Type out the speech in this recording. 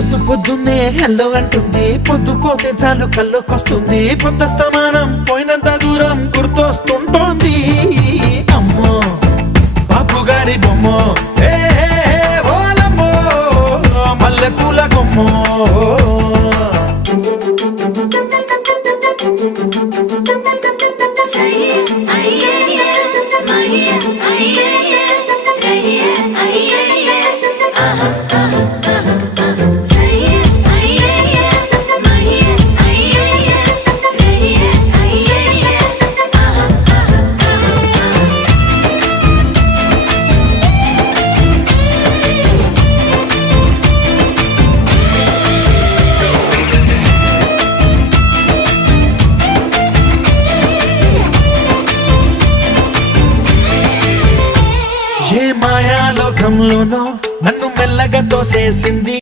పొద్దున్నే హెల్లో అంటుంది, పొద్దు పోతే చాలు కళ్ళొకొస్తుంది, పొద్దస్తమానం పోయినంత దూరం గుర్తొస్తుంటోంది. అమ్మో బాపు గారి బొమ్మో, ఓలమ్మో మల్లె పూల కొమ్మో. ఏ మాయాలోకంలోనో నన్ను మెల్లగా తోసేసింది.